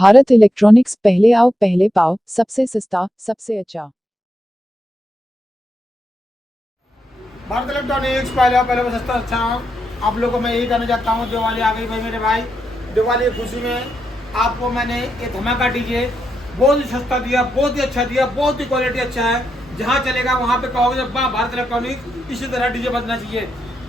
Bharat electronics, पहले आओ पहले पाओ, सबसे सस्ता सबसे अच्छा। भारत इलेक्ट्रॉनिक्स पहले आओ पहले सस्ता अच्छा। आप लोगों को मैं यही कहना चाहता हूँ, दिवाली आ गई भाई मेरे भाई। दिवाली की खुशी में आपको मैंने ये धमाका डीजे बहुत ही सस्ता दिया, बहुत ही अच्छा दिया, बहुत ही क्वालिटी अच्छा है। जहाँ चलेगा वहाँ पे कहोगे जब वाह भारत इलेक्ट्रॉनिक्स, इसी तरह डीजे बजना चाहिए।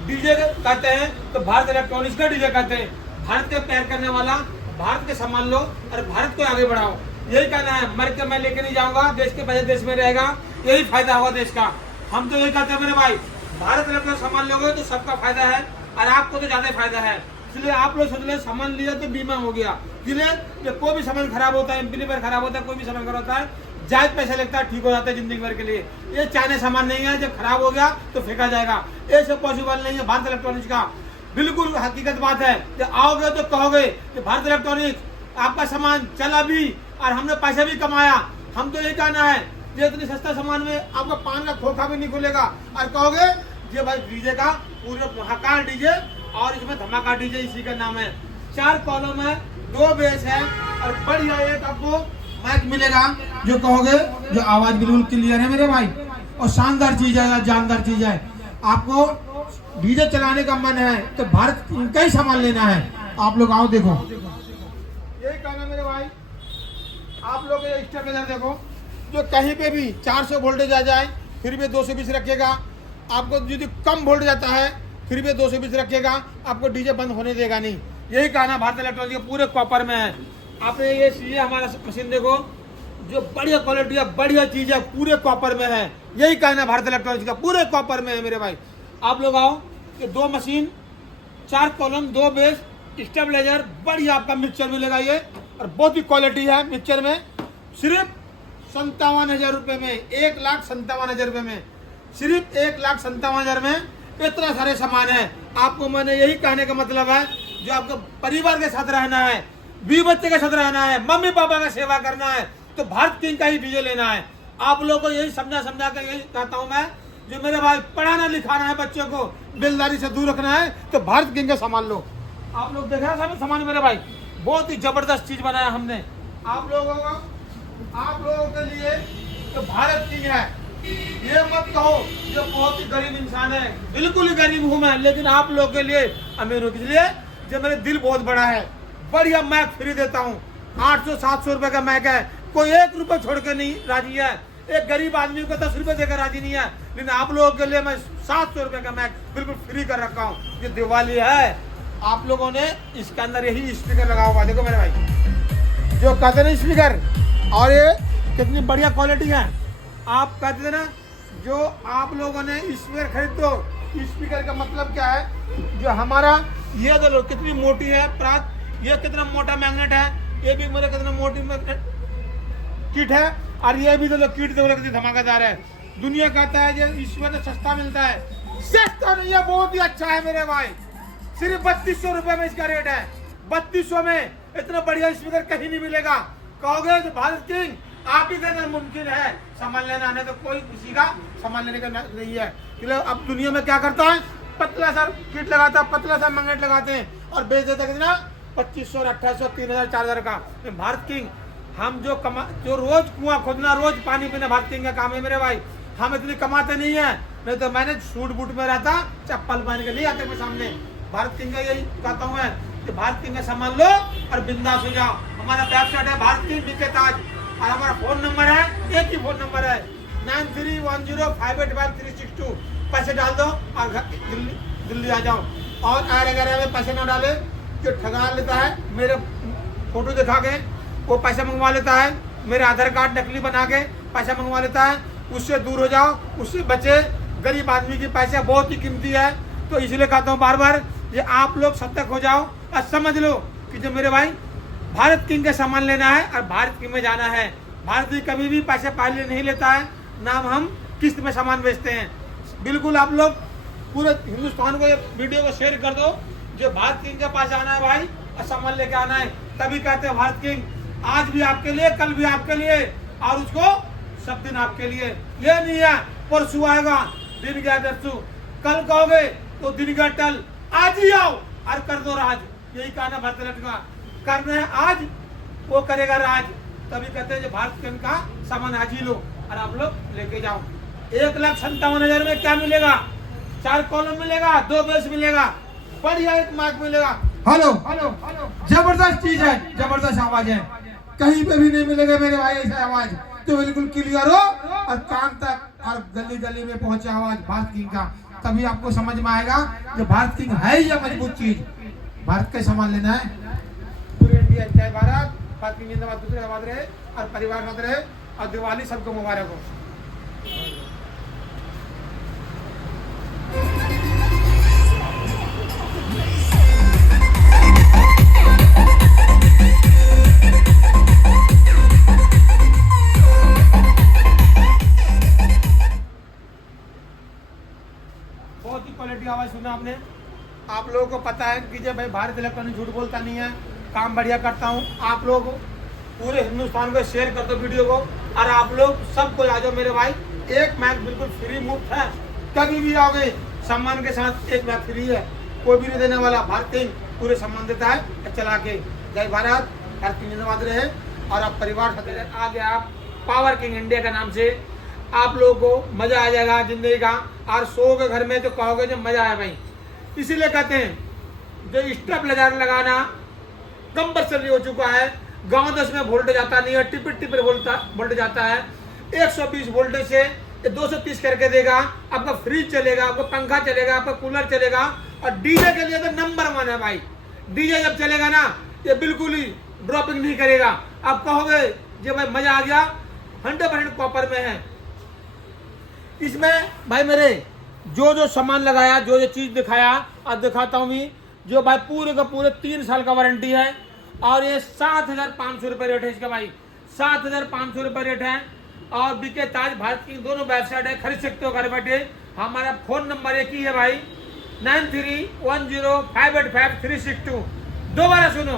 डीजे कहते हैं तो भारत इलेक्ट्रॉनिक्स का डीजे कहते हैं। भारत के प्यार करने वाला, भारत के सम्मान लो और भारत को आगे बढ़ाओ, यही कहना है। मर के मैं लेके नहीं जाऊंगा, देश के पैसे देश में रहेगा, यही फायदा होगा देश का। हम तो यही कहते हैं मेरे भाई, भारत इलेक्ट्रॉनिक्स सामान लोगे तो सबका फायदा है और आपको तो ज्यादा फायदा है। इसलिए आप लोग सोच ले सामान लिया तो बीमा हो गया। इसलिए कोई भी सामान खराब होता है, एम्पलीफायर खराब होता है, कोई भी सामान खराब होता है, जायज पैसा लगता है, ठीक हो जाता है जिंदगी भर के लिए। ये चाइना सामान नहीं है, जब खराब हो गया तो फेंका जाएगा, ये सब पॉसिबल नहीं है भारत इलेक्ट्रॉनिक्स का। बिल्कुल हकीकत बात है। जब आओगे तो कहोगे कि भारत इलेक्ट्रॉनिक्स आपका सामान चला भी और हमने पैसा भी कमाया। हम तो ये कहना है, ये इतनी सस्ता सामान में आपका पान का खोखा भी नहीं खुलेगा और कहोगे ये भाई डीजे का पूरा महाकाल डीजे और इसमें धमाका डीजे, इसी का नाम है। 4 कॉलम है, 2 बेस है और बढ़िया एक आपको माइक मिलेगा, जो कहोगे जो आवाज बिल्कुल क्लियर है मेरे भाई और शानदार चीज है, जानदार चीज है। आपको डीजे चलाने का मन है तो भारत का ही सामान लेना है। आप लोग आओ देखो, यही कहना मेरे भाई। आप लोग ये स्टेबलाइजर देखो, जो कहीं पे भी 400 वोल्टेज आ जाए फिर भी 220 रखेगा। आपको यदि कम वोल्टेज आता है फिर भी 220 रखेगा, आपको डीजे बंद होने देगा नहीं। यही कहना भारत इलेक्ट्रॉनिक्स पूरे कॉपर में है। आपने ये चीजें हमारा मशीन देखो, जो बढ़िया क्वालिटी है, बढ़िया चीज है, पूरे कॉपर में है। यही कहना भारत इलेक्ट्रॉनिक्स का, पूरे कॉपर में है मेरे भाई। आप लोग आओ कि 2 मशीन, 4 कॉलम, 2 बेस, स्टेबलाइजर, बढ़िया आपका मिक्सचर मिलेगा ये और बहुत ही क्वालिटी है मिक्सचर में। सिर्फ 57,000 रुपये में, 1,57,000 रुपये में, सिर्फ 1,57,000 में इतना सारे सामान है। आपको मैंने यही कहने का मतलब है, जो आपको परिवार के साथ रहना है, 20 बच्चे के साथ रहना है, मम्मी पापा का सेवा करना है तो भारत किंग का ही डीजे लेना है। आप लोगों को यही समझा कर यही कहता हूँ मैं, जो मेरे भाई पढ़ाना लिखाना है, बच्चों को बेलदारी से दूर रखना है तो भारत किंग का सामान लो। आप लोग देख रहे हैं सामान मेरे भाई, बहुत ही जबरदस्त चीज बनाया हमने आप लोगों के लिए। तो भारत किंग है, ये मत कहो जो बहुत ही गरीब इंसान है, बिल्कुल ही गरीब हूं मैं, लेकिन आप लोग के लिए अमीर हूं। इसलिए जो मेरे दिल बहुत बड़ा है, बढ़िया मैक फ्री देता हूँ। 800-700 रुपए का मैक है, कोई 1 रुपए छोड़ के नहीं राजी है। एक गरीब आदमी को 10 रुपए देकर राजी नहीं है, लेकिन आप लोगों के लिए मैं 700 रुपए का मैक बिल्कुल फ्री कर रखा हूँ। ये दिवाली है, आप लोगों ने इसके अंदर यही स्पीकर लगा हुआ, देखो मेरे भाई, जो कहते हैं स्पीकर, और ये कितनी बढ़िया क्वालिटी है। आप कहते थे ना, जो आप लोगों ने स्पीकर खरीद दो, स्पीकर का मतलब क्या है, जो हमारा ये देखो कितनी मोटी है प्रात, ये कितना मोटा मैग्नेट है, ये भी मेरे कितना मोटी मैग्नेट किट है, और ये भी देखो किट देखो कितनी धमाकेदार है। दुनिया कहता है ये स्पीकर सस्ता मिलता है, सस्ता नहीं है, बहुत ही अच्छा है मेरे भाई। सिर्फ 3200 रुपए में इसका रेट है। 3200 में इतना बढ़िया स्पीकर कहीं नहीं मिलेगा। कहोगे तो भारत किंग आप ही देना मुमकिन है, सामान लेना आने तो कोई किसी का सामान लेने का नहीं है। इसलिए अब दुनिया में क्या करता है, पतला सा किट लगाता है, पतला सा मैग्नेट लगाते हैं और बेच देते कितना 2500, 2800, 3000, 4000 का। भारत किंग हम जो रोज कुआं खोदना, रोज पानी पीना भारत किंग का काम है मेरे भाई। हम इतनी कमाते नहीं है, नहीं तो मैंने सूट बूट में रहता, चप्पल पहन के नहीं आते मैं सामने। भारत किंग का यही कहता हूँ मैं कि भारत किंग का सामान लो और बिंदास हो जाओ। हमारा वेबसाइट है भारत किंग बीके ताज और हमारा फोन नंबर है, एक ही फोन नंबर है 9310585362। पैसे डाल दो और दिल्ली आ जाओ। और अगर में पैसे ना डाले जो ठगा लेता है, मेरे फोटो दिखा के वो पैसा मंगवा लेता है, मेरे आधार कार्ड नकली बना के पैसा मंगवा लेता है, उससे दूर हो जाओ, उससे बचे। गरीब आदमी की पैसा बहुत ही कीमती है, तो इसलिए कहता हूँ बार बार, ये आप लोग सतर्क हो जाओ और समझ लो कि जो मेरे भाई भारत किंग का सामान लेना है और भारत किंग में जाना है। भारत किंग कभी भी पैसे पहले नहीं लेता है, नाम हम किस्त में सामान बेचते हैं। बिल्कुल आप लोग पूरे हिंदुस्तान को ये वीडियो को शेयर कर दो, जो भारत किंग के पास जाना है भाई और सामान लेके आना है। तभी कहते हैं भारत किंग आज भी आपके लिए, कल भी आपके लिए और उसको सब दिन आपके लिए। ये नहीं है परसों आएगा दिन गया दरसू, कल कहोगे तो दिन गया टल, आज ही आओ और कर दो राज। यही कहना भारत का करना है आज वो करेगा राज। तभी कहते हैं जो भारत किंग का सामान आज ही लो और आप लोग लेके जाओ। 1,57,000 में क्या मिलेगा? 4 कॉलम मिलेगा, 2 बेस मिलेगा, बढ़िया एक मार्क मिलेगा। हेलो हेलो हेलो, जबरदस्त चीज है, जबरदस्त आवाज है, कहीं पे भी नहीं मिलेगा मेरे भाई ऐसा आवाज। तो बिल्कुल क्लियर हो और कान तक और गली गली में पहुंचे आवाज भारत किंग का, तभी आपको समझ में आएगा जो भारत किंग है या मजबूत चीज। भारत का सामान लेना है। पूरे इंडिया जय भारत, भारत किंग जिंदाबाद, दूसरे आबाद रहे और परिवार मत रहे और दिवाली सबको मुबारक हो। बहुत ही क्वालिटी आवाज सुना आपने। आप लोगों को पता है कि जब भाई भारत इलेक्ट्रॉनिक झूठ बोलता नहीं है, काम बढ़िया करता हूँ। आप लोग पूरे हिंदुस्तान को शेयर कर दो वीडियो को और आप लोग सबको आ जाओ मेरे भाई। एक मैच बिल्कुल फ्री मुफ्त है, कभी भी आओगे सम्मान के साथ एक मैच फ्री है, कोई भी नहीं देने वाला। भारत किंग पूरे सम्मान देता है चला के। जय भारत, भारत किंग जिंदाबाद रहे और आप परिवार साथ आ गया आप पावर किंग इंडिया का नाम से। आप लोगों को मजा आ जाएगा जिंदगी का और सो के घर में तो कहोगे जो मजा आया भाई। इसीलिए कहते हैं जो स्टेप लगाना कंपल्सरी हो चुका है। गांव 10 में वोल्टेज आता नहीं है, टिपिट टिपिट वोल्टेज आता है। 120 वोल्टेज से 230 करके देगा। आपका फ्रिज चलेगा, आपका पंखा चलेगा, आपका कूलर चलेगा और डीजे के लिए तो नंबर 1 है भाई। डीजे जब चलेगा ना ये बिल्कुल ही ड्रॉपिंग नहीं करेगा। आप कहोगे जो भाई मजा आ गया, 100% कॉपर में है। इसमें भाई मेरे जो जो सामान लगाया, जो जो चीज दिखाया और दिखाता हूँ मैं, जो भाई पूरे का पूरे 3 साल का वारंटी है और ये 7,500 रुपये रेट है इसका भाई। 7,500 रुपये रेट है और बीके ताज भारत की दोनों वेबसाइट है, खरीद सकते हो घर बैठे। हमारा फोन नंबर एक ही है भाई, 9310585362। दोबारा सुनो,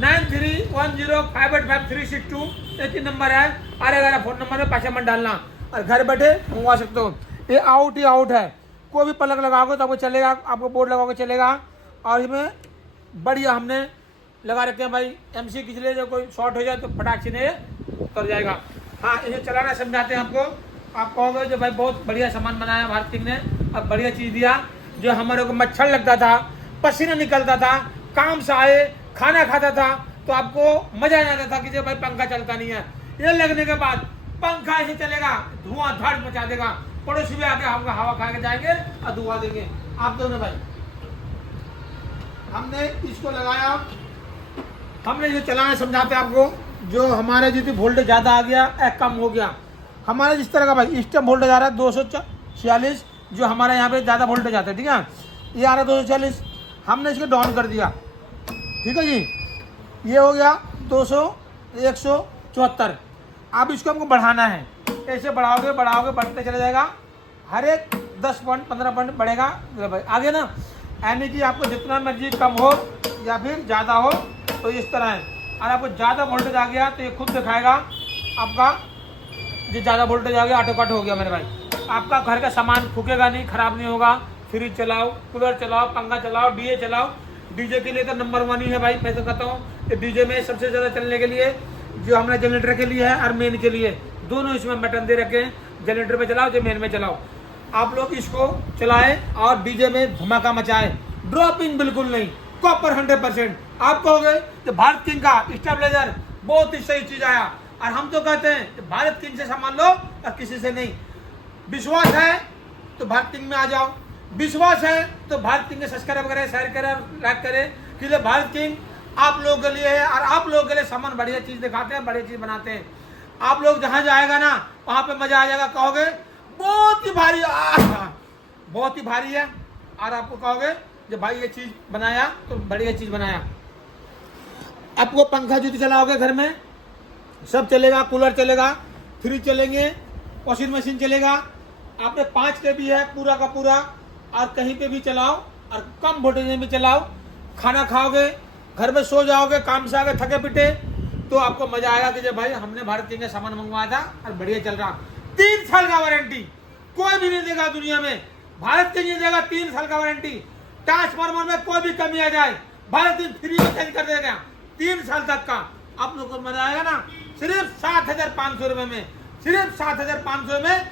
9310585362 एक ही नंबर है। और अगर फोन नंबर में पैसा मत डालना और घर बैठे मंगवा सकते हो। ये आउट ही आउट है, कोई भी पलक लगाओगे तो आपको चलेगा, आपको बोर्ड लगाओगे चलेगा। और इसमें बढ़िया हमने लगा रखे हैं भाई, MC खींच ले, जो कोई शॉर्ट हो जाए तो फटाक से नहीं उतर जाएगा। हाँ, इसे चलाना समझाते हैं आपको। आप कहोगे जो भाई बहुत बढ़िया सामान बनाया भारत किंग ने और बढ़िया चीज़ दिया। जो हमारे को मच्छर लगता था, पसीना निकलता था, काम से आए खाना खाता था तो आपको मजा नहीं आता था कि जो भाई पंखा चलता नहीं है। ये लगने के बाद पंखा ऐसे चलेगा, धुआं धड़ मचा देगा, पड़ोसी भी आके आपका हवा खा के जाएंगे और धुआं देंगे। आप दोनों भाई हमने इसको लगाया, हमने जो चलाना समझाते आपको। जो हमारे जो वोल्टेज ज़्यादा आ गया या कम हो गया, हमारा जिस तरह का भाई इस टाइम वोल्टेज आ रहा है 246, जो हमारे यहाँ पे ज़्यादा वोल्टेज आता है, ठीक है, ये आ रहा है 240, हमने इसको डाउन कर दिया, ठीक है जी। ये हो गया 174। अब इसको हमको बढ़ाना है, ऐसे बढ़ाओगे बढ़ाओगे बढ़ते चले जाएगा, हर एक 10 पॉइंट 15 पॉइंट बढ़ेगा आगे ना। यानी कि आपको जितना मर्जी कम हो या फिर ज़्यादा हो तो इस तरह है। और आपको ज़्यादा वोल्टेज आ गया तो ये खुद दिखाएगा आपका, जो ज़्यादा वोल्टेज आ गया ऑटो कट हो गया मेरे भाई। आपका घर का सामान फूकेगा नहीं, खराब नहीं होगा। फ्रिज चलाओ, कूलर चलाओ, पंखा चलाओ, डीजे चलाओ। डीजे के लिए तो नंबर 1 ही है भाई। मैं तो कहता हूँ कि डीजे में सबसे ज़्यादा चलने के लिए जो हमारे जनरेटर के लिए है और मेन के लिए, दोनों इसमें बटन दे रखे हैं। जनरेटर में चलाओ, जो मेन में चलाओ। आप लोग इसको चलाएं और डीजे में धमाका मचाएं, ड्रॉपिंग बिल्कुल नहीं, कॉपर 100%। आप कहोगे कि भारत किंग का स्टेबलाइजर बहुत ही सही चीज़ आया, और हम तो कहते हैं कि भारत किंग से सामान लो और किसी से नहीं। विश्वास है तो भारत किंग में आ जाओ, विश्वास है तो भारत किंग के सब्सक्राइब करें, शेयर करें, लाइक करें, कि भारत किंग आप लोगों के लिए है और आप लोगों के लिए सामान बढ़िया चीज़ दिखाते हैं, बढ़िया चीज़ बनाते हैं। आप लोग जहाँ जाएगा ना वहाँ पे मजा आ जाएगा, कहोगे बहुत ही भारी, बहुत ही भारी है। और आपको कहोगे जब भाई ये चीज़ बनाया तो बढ़िया चीज़ बनाया। आपको पंखा जो चलाओगे घर में सब चलेगा, कूलर चलेगा, फ्रिज चलेंगे, वॉशिंग मशीन चलेगा। आपने 5 के भी है पूरा का पूरा, और कहीं पे भी चलाओ और कम वोल्टेज में भी चलाओ। खाना खाओगे, घर में सो जाओगे, काम से आगे थके पिटे तो आपको मजा आएगा कि जब भाई हमने भारत किंग का सामान मंगवाया था और बढ़िया चल रहा। 3 साल का वारंटी, कोई भी नहीं देगा दुनिया में, भारत किंग नहीं देगा 3 साल का वारंटी। ट्रांसफार्मर में कोई भी कमी आ जाए भारत किंग फ्री में चेंज कर देगा 3 साल तक का। आप लोग को मजा आएगा ना। सिर्फ 7,500 रुपए में, सिर्फ 7,500 में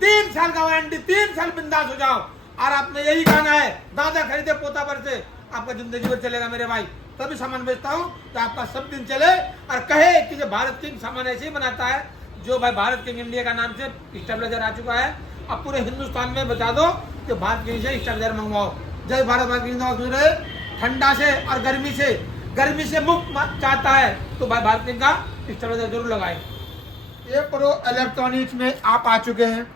3 साल का वारंटी, 3 साल बिंदास हो जाओ। और आपने यही कहना है दादा खरीदे पोता पर से, आपका जिंदगी भर चलेगा मेरे भाई। तभी सामान बेचता हूँ तो आपका सब दिन चले और कहे कि जो भारत किंग सामान ऐसे ही बनाता है। जो भाई भारत किंग इंडिया का नाम से स्टेबलाइजर आ चुका है, अब पूरे हिंदुस्तान में बता दो कि भारत किंग से स्टेबलाइजर मंगवाओ। जय भारत, भारत किंग सुन रहे। ठंडा से और गर्मी से मुक्त चाहता है तो भाई भारत किंग का स्टेबलाइजर जरूर लगाए। ए प्रो इलेक्ट्रॉनिक्स में आप आ चुके हैं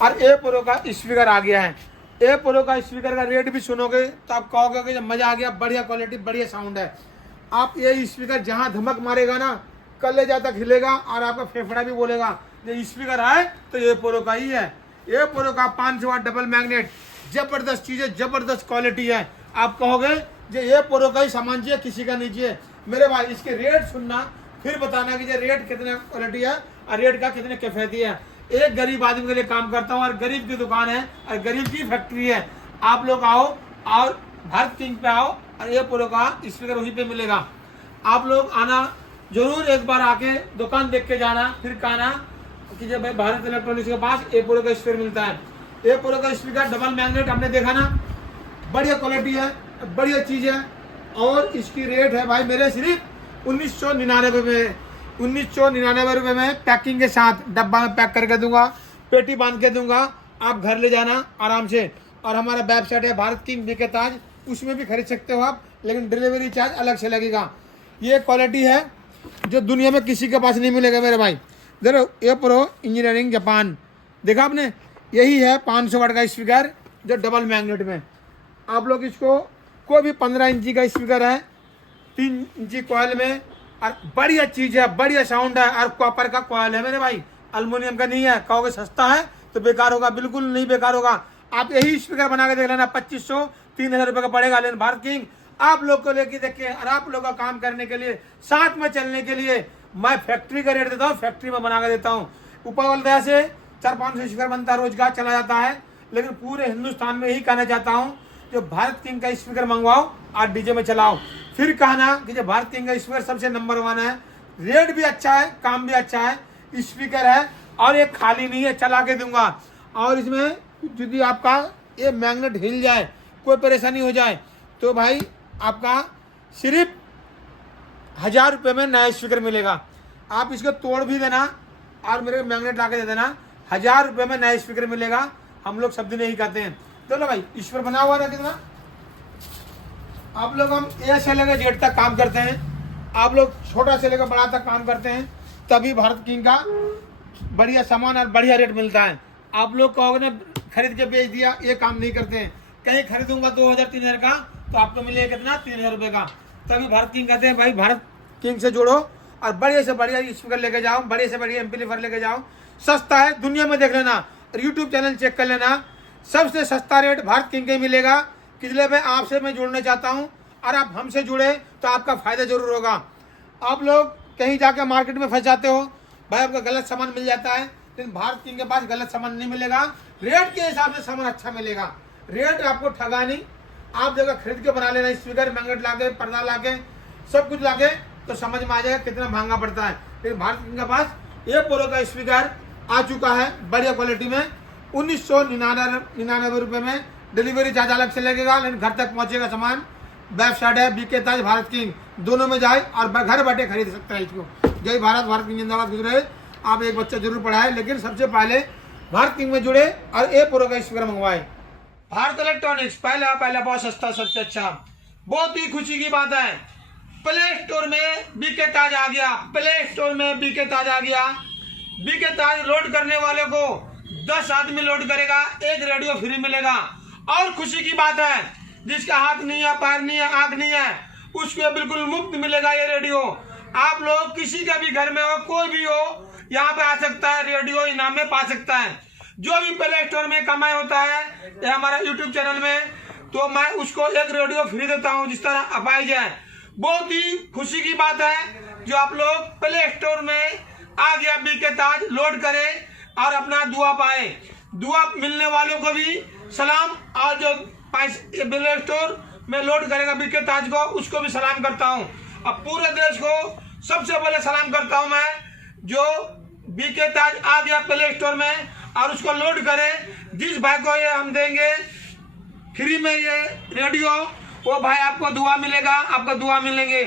और ए प्रो का स्पीकर आ गया है। ए प्रो का स्पीकर का रेट भी सुनोगे तो आप कहोगे कि मजा आ गया, बढ़िया क्वालिटी, बढ़िया साउंड है। आप ये स्पीकर जहां धमक मारेगा ना, कलेजा तक हिलेगा और आपका फेफड़ा भी बोलेगा ये स्पीकर है तो ए प्रो का ही है। ए प्रो का 500 वाट डबल मैग्नेट, जबरदस्त चीज है, जबरदस्त क्वालिटी है। आप कहोगे जो ए प्रो का ही सामान चाहिए, किसी का नहीं चाहिए। मेरे भाई इसके रेट सुनना, फिर बताना कि ये रेट कितना क्वालिटी है और रेट का कितने कैफियती है। एक गरीब आदमी के लिए काम करता हूँ और गरीब की दुकान है और गरीब की फैक्ट्री है। आप लोग आओ और भारत किंग पे आओ और ए प्रो का स्पीकर वहीं पे मिलेगा। आप लोग आना जरूर, एक बार आके दुकान देख के जाना, फिर कहना कि जब भारत इलेक्ट्रॉनिक्स के पास ए प्रो का स्पीकर मिलता है। ए प्रो का स्पीकर डबल मैग्नेट हमने देखा ना, बढ़िया क्वालिटी है, बढ़िया चीज है। और इसकी रेट है भाई मेरे सिर्फ 1999 में, 1999 रुपये में पैकिंग के साथ डब्बा में पैक करके दूंगा, पेटी बांध के दूंगा, आप घर ले जाना आराम से। और हमारा वेबसाइट है भारत किंग बीके ताज, उसमें भी खरीद सकते हो आप, लेकिन डिलीवरी चार्ज अलग से लगेगा। ये क्वालिटी है जो दुनिया में किसी के पास नहीं मिलेगा मेरे भाई। देखो ए प्रो इंजीनियरिंग जापान, देखा आपने, यही है 500 वाट का स्पीकर जो डबल मैग्नेट में। आप लोग इसको, कोई भी 15 इंची का स्पीकर है, 3 इंची कॉयल में, और बढ़िया चीज है, बढ़िया साउंड है। और कॉपर का कॉयल है मेरे भाई, एल्युमिनियम का नहीं है। कहोगे सस्ता है तो बेकार होगा, बिल्कुल नहीं बेकार होगा। आप यही स्पीकर बना के देख लेना, 2500 3000 रुपये का पड़ेगा। लेकिन भारत किंग आप लोग को लेके देखिए, और आप लोग का काम करने के लिए, साथ में चलने के लिए मैं फैक्ट्री का रेट देता हूँ, फैक्ट्री में बना के देता हूँ। ऊपर वाले दया से 400-500 स्पीकर बनता है, रोजगार चला जाता है। लेकिन पूरे हिंदुस्तान में यही कहना चाहता हूँ, जो भारत किंग का स्पीकर मंगवाओ और डीजे में चलाओ। फिर कहना कि जो भारत किंग का स्पीकर सबसे नंबर 1 है, रेट भी अच्छा है, काम भी अच्छा है, स्पीकर है और ये खाली नहीं है, चला के दूंगा। और इसमें यदि आपका ये मैग्नेट हिल जाए, कोई परेशानी हो जाए, तो भाई आपका सिर्फ 1000 रुपये में नया स्पीकर मिलेगा। आप इसको तोड़ भी देना और मेरे मैग्नेट ला के दे देना, 1000 रुपये में नया स्पीकर मिलेगा। हम लोग सब दिन यही कहते हैं। चलो भाई, स्पीकर बना हुआ ना कितना। आप लोग, हम ए से लेकर जेड तक काम करते हैं, आप लोग छोटा से लेकर बड़ा तक काम करते हैं, तभी भारत किंग का बढ़िया सामान और बढ़िया रेट मिलता है। आप लोग कहोगे ना खरीद के बेच दिया, ये काम नहीं करते हैं। कहीं खरीदूंगा 2000-3000 का तो आपको मिलेगा कितना, 3000 रुपये का। तभी भारत किंग कहते हैं भाई भारत किंग से जुड़ो और बढ़िया से बढ़िया स्पीकर लेके जाओ, बढ़िया से बढ़िया एम्पलीफायर लेके जाओ। सस्ता है, दुनिया में देख लेना, यूट्यूब चैनल चेक कर लेना, सबसे सस्ता रेट भारत किंग का मिलेगा। इसलिए मैं आपसे जुड़ना चाहता हूं और आप हमसे जुड़े तो आपका फायदा जरूर होगा। आप लोग कहीं जाकर मार्केट में फंस जाते हो भाई, आपका गलत सामान मिल जाता है, लेकिन भारत किंग के पास गलत सामान नहीं मिलेगा। रेट के हिसाब से सामान अच्छा मिलेगा, रेट आपको ठगा नहीं। आप जगह खरीद के बना लेना, स्पीकर मैग्नेट लाके, पर्दा लाके, सब कुछ लाके, तो समझ में आ जाएगा कितना महंगा पड़ता है। लेकिन भारत किंग के पास ये प्रो का स्पीकर आ चुका है बढ़िया क्वालिटी में, 1999 रुपये में। डिलीवरी चार्ज अलग से लगेगा, लेकिन घर तक पहुंचेगा सामान। वेबसाइट है बीके ताज भारत किंग, दोनों में जाए और घर बैठे खरीद सकते हैं इसको। जय भारत, भारत किंग जिंदाबाद। गुजरे आप एक बच्चा जरूर पढ़ाए, लेकिन सबसे पहले भारत किंग में जुड़े और ए प्रो का स्पीकर मंगवाए। भारत इलेक्ट्रॉनिक्स पहला बहुत सस्ता, सबसे अच्छा। बहुत ही खुशी की बात है, प्ले स्टोर में बीके ताज आ गया, प्ले स्टोर में बीके ताज आ गया। बीके ताज लोड करने वाले को 10 आदमी लोड करेगा, एक रेडियो फ्री मिलेगा। और खुशी की बात है, जिसका हाथ नहीं है, पैर नहीं है, आंख नहीं है, उसको बिल्कुल मुफ्त मिलेगा ये रेडियो। आप लोग किसी का भी घर में हो, कोई भी हो, यहाँ पे आ सकता है, रेडियो इनाम में पा सकता है। जो भी प्ले स्टोर में कमाई होता है ये हमारा यूट्यूब चैनल में, तो मैं उसको एक रेडियो फ्री देता हूँ, जिस तरह अपाई जाए। बहुत ही खुशी की बात है जो आप लोग प्ले स्टोर में आ गया बीके ताज, लोड करें और अपना दुआ पाए। दुआ मिलने वालों को भी सलाम, और जो प्ले स्टोर में लोड करेगा बीके ताज को, उसको भी सलाम करता हूँ। अब पूरे देश को सबसे पहले सलाम करता हूं मैं जो बीके ताज आ गया प्ले स्टोर में और उसको लोड करे। जिस भाई को ये हम देंगे फ्री में ये रेडियो, वो भाई आपको दुआ मिलेगा, आपको दुआ मिलेंगे।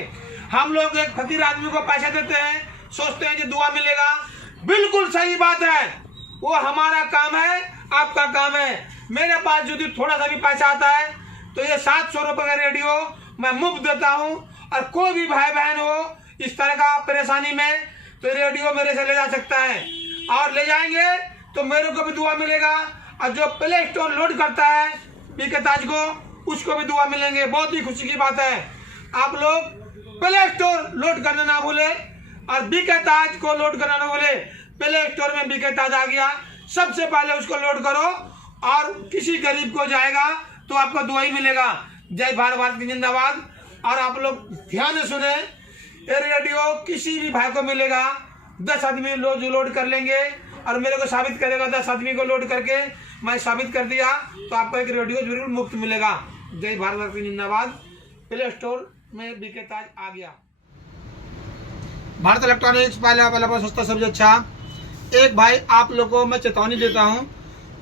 हम लोग एक फकीर आदमी को पैसे देते हैं, सोचते हैं कि दुआ मिलेगा। बिल्कुल सही बात है, वो हमारा काम है, आपका काम है। मेरे पास यदि थोड़ा सा भी पैसा आता है तो ये 700 रुपये का रेडियो मैं मुफ्त देता हूँ। और कोई भी भाई बहन हो इस तरह का परेशानी में तो रेडियो मेरे से ले जा सकता है, और ले जाएंगे तो मेरे को भी दुआ मिलेगा। और जो प्ले स्टोर लोड करता है बीके ताज को, उसको भी दुआ मिलेंगे। बहुत ही खुशी की बात है। आप लोग प्ले स्टोर लोड करना ना भूले और बीके ताज को लोड करना ना भूले। प्ले स्टोर में बीके ताज आ गया, सबसे पहले उसको लोड करो और किसी गरीब को जाएगा तो आपको दुआ ही मिलेगा। जय भारत, भारत की जिंदाबाद। और आप लोग ध्यान से सुने, ये रेडियो किसी भी भाई को मिलेगा। 10 आदमी लोड कर लेंगे और मेरे को साबित करेगा, 10 आदमी को लोड करके मैं साबित कर दिया तो आपको एक रेडियो जरूर मुफ्त मिलेगा। जय भारत, भारत की जिंदाबाद। प्ले स्टोर में बीके ताज आ गया। भारत इलेक्ट्रॉनिक्स पहले सस्ता सबसे अच्छा। एक भाई आप लोगों को मैं चेतावनी देता हूँ,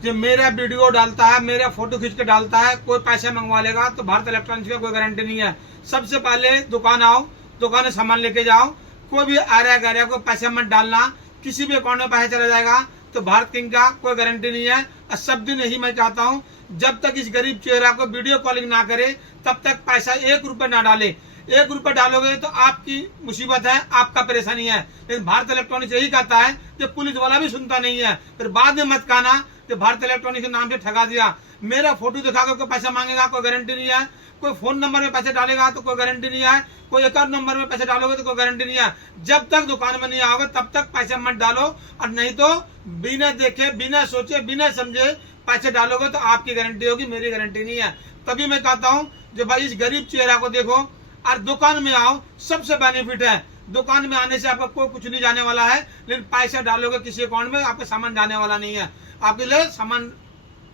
जो मेरा वीडियो डालता है, मेरा फोटो खींच के डालता है, कोई पैसे मंगवा लेगा तो भारत इलेक्ट्रॉनिक्स का कोई गारंटी नहीं है। सबसे पहले दुकान आओ, दुकान से सामान लेके जाओ। कोई भी आर्या गार्या को पैसे मत डालना, किसी भी अकाउंट में पैसा चला जाएगा तो भारत किंग का कोई गारंटी नहीं है। और सब दिन यही मैं चाहता हूँ, जब तक इस गरीब चेहरा को वीडियो कॉलिंग ना करे तब तक पैसा 1 रुपए ना डाले। 1 रुपए डालोगे तो आपकी मुसीबत है, आपका परेशानी है। लेकिन भारत इलेक्ट्रॉनिक्स यही कहता है कि पुलिस वाला भी सुनता नहीं है। फिर बाद में मत कहना कि भारत इलेक्ट्रॉनिक्स के नाम से ठगा दिया। मेरा फोटो दिखाकर कोई पैसा मांगेगा, कोई गारंटी नहीं है। कोई फोन नंबर में पैसे डालेगा तो कोई गारंटी नहीं है। कोई अकाउंट नंबर में पैसे डालोगे तो कोई गारंटी नहीं है। जब तक दुकान में नहीं आओगे तब तक पैसे मत डालो, और नहीं तो बिना देखे, बिना सोचे, बिना समझे पैसे डालोगे तो आपकी गारंटी होगी, मेरी गारंटी नहीं है। तभी मैं कहता हूँ जो भाई इस गरीब चेहरा को देखो और दुकान में आओ, सबसे बेनिफिट है। दुकान में आने से आपको कोई कुछ नहीं जाने वाला है, लेकिन पैसा डालोगे किसी अकाउंट में आपका सामान जाने वाला नहीं है। आपके लिए सामान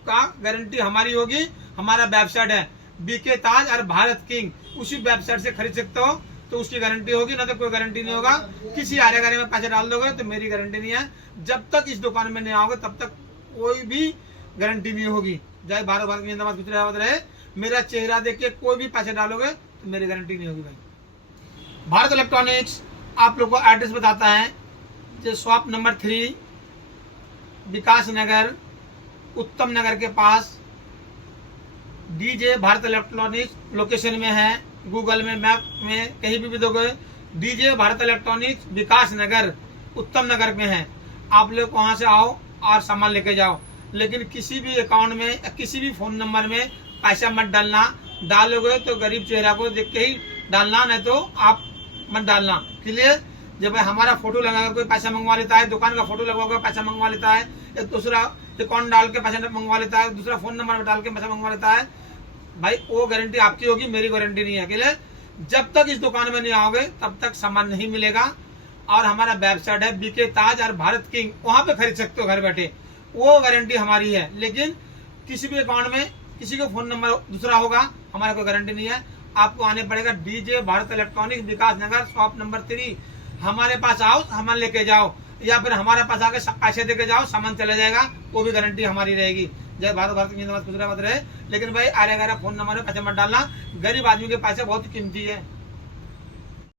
का गारंटी हमारी होगी। हमारा वेबसाइट है बीके ताज और भारत किंग, उसी वेबसाइट से खरीद सकते हो तो उसकी गारंटी होगी, ना तो कोई गारंटी नहीं होगा। किसी आरे गारे में पैसे डाल दोगे तो मेरी गारंटी नहीं है। जब तक इस दुकान में नहीं आओगे तब तक कोई भी गारंटी नहीं होगी। जय भारत, भारत की जिंदाबाद, खुश रहे। मेरा चेहरा देख के कोई भी पैसे डालोगे तो मेरी गारंटी नहीं होगी भाई। भारत इलेक्ट्रॉनिक्स आप लोग को एड्रेस बताता है, जो शॉप नंबर 3 विकास नगर, उत्तम नगर के पास डीजे भारत इलेक्ट्रॉनिक्स लोकेशन में है। गूगल में, मैप में कहीं भी दोगे डीजे भारत इलेक्ट्रॉनिक्स विकास नगर, उत्तम नगर में है। आप लोग वहां से आओ और सामान लेके जाओ, लेकिन किसी भी अकाउंट में, किसी भी फोन नंबर में पैसा मत डालना। डालोगे तो गरीब चेहरा को देख के ही डालना, नहीं तो आप मत डालना। क्लियर? जब हमारा फोटो लगाकर कोई पैसा मंगवा लेता है, दुकान का फोटो लगवाकर पैसा मंगवा लेता है, एक दूसरा अकाउंट डाल के पैसा मंगवा लेता है, दूसरा फोन नंबर डाल के पैसा मंगवा लेता है, भाई वो गारंटी आपकी होगी, मेरी गारंटी नहीं है। क्लियर? जब तक इस दुकान में नहीं आओगे तब तक सामान नहीं मिलेगा। और हमारा वेबसाइट है बीके ताज और भारत किंग, वहां पे खरीद सकते हो घर बैठे, वो गारंटी हमारी है। लेकिन किसी भी अकाउंट में किसी का फोन नंबर दूसरा होगा, हमारा कोई गारंटी नहीं है। आपको आने पड़ेगा डीजे भारत इलेक्ट्रॉनिक्स विकास नगर, शॉप नंबर 3। हमारे पास आओ, सामान लेके जाओ, या फिर हमारे पास आके पैसे देके जाओ, सामान चला जाएगा, वो भी गारंटी हमारी रहेगी। जय भारत, भारत की जिंदाबाद, खुश रहे। लेकिन भाई आरे गारे फोन नंबर में पैसे मत डालना, गरीब आदमी के पैसे बहुत कीमती है।